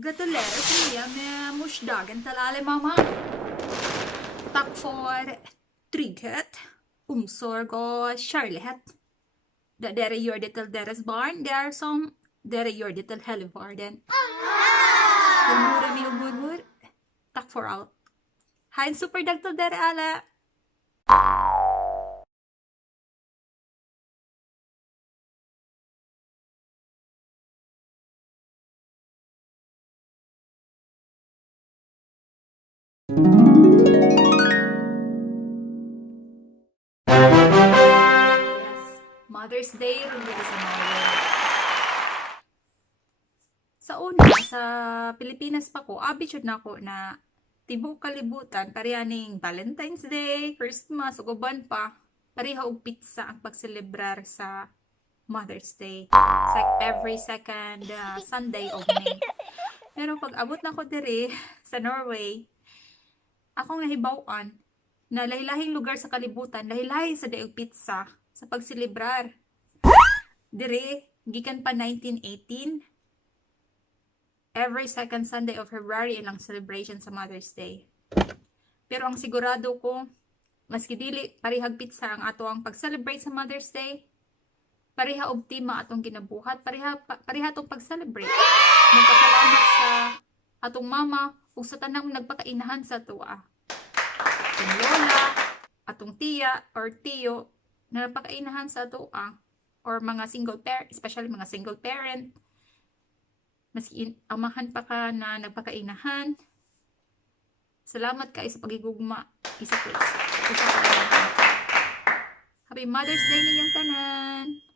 Gratulerer så mye med morsdagen til alle mamma. Takk for trygghet, omsorg og kjærlighet. Det dere gjør det til deres barn, det er som dere gjør det til hele verden. Til mora mi og mormor, takk for alt. Ha en superdag til dere alle! Yes, Mother's Day rin dito sa Norway. Sa una, sa Pilipinas pa ko, abitude na ako na tibok kalibutan, pariyaning Valentine's Day, Christmas, ug uban pa, pareha og pizza ang pagselebrar sa Mother's Day. Every second Sunday of May. Pero pag abot na ko diri sa Norway, ako nga hibaw-an na lahilahing lugar sa kalibutan, lahilahi sa daog pizza sa pagselebrar. Dire, gikan pa 1918, every second Sunday of February ilang celebration sa Mother's Day. Pero ang sigurado ko, maski dili parihag pizza ang ato ang pag-celebrate sa Mother's Day, pareha og tema atong ginabuhat, pareha atong pag-celebrate. Nagpasalamat sa atong mama ug sa tanang nagpakainahan sa tuwa. Atong lola, atong tiya or tiyo na nagpakainahan sa tuwa, or mga single parent, especially mga single parent, maski amahan pa ka na nagpakainahan. Salamat kayo sa pagigugma. Isa ko. Happy Mother's Day ninyong tanan!